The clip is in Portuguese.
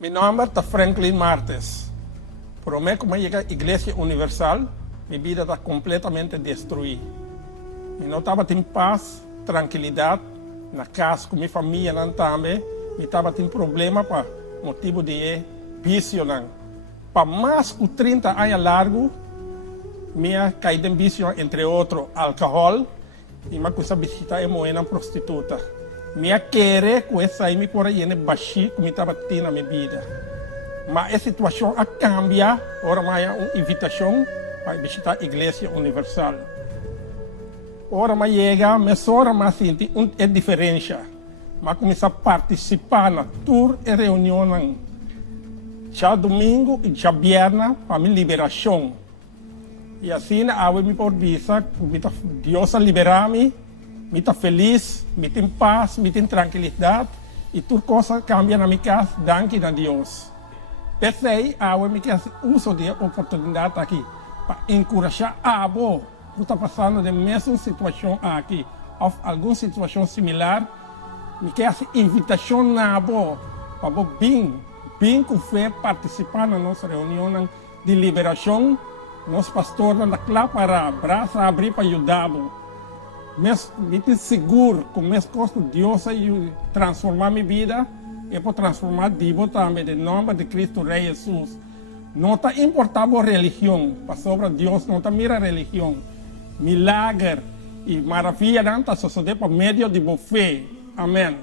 Mi nombre es Franklin Martes. Pero me como llega a Iglesia Universal, mi vida está completamente destruida. Eu não estava em paz, tranquilidade na casa com minha família também. Eu estava tendo problema para motivo de vício. Para mais de 30 anos largo, minha caída em vício, entre outros, álcool, e uma coisa visita é uma prostituta. Minha querer com essa aí me por aí é baixo, como estava tendo na minha vida. Mas a situação a cambia, agora mais uma invitação para visitar a Igreja Universal. Ora mais chega, mas ora mais sente uma diferença. Mas começar a participar na tour e reunião. Já domingo e já viernes para minha liberação. E assim, eu me por visa, Deus liberar-me, me está feliz, me tem paz, me tem tranquilidade. E tudo coisa cambia na minha casa, danke a Deus. Pensei, eu me quero uso de oportunidade aqui para encorajar a avó que está passando da mesma situação aqui, ou alguma situação similar. Me quero invitação na avó para bem com fé participar na nossa reunião de liberação. Nosso pastor na lá para braço abrir para ajudá-lo. Mas me seguro que o costo de Deus transformar minha vida e para transformar Deus também, em nome de Cristo Rei Jesus. Não está importando a religião, para sobre Deus não está mira religião. Milagre e maravilha não está sucedendo por meio de fé. Amém.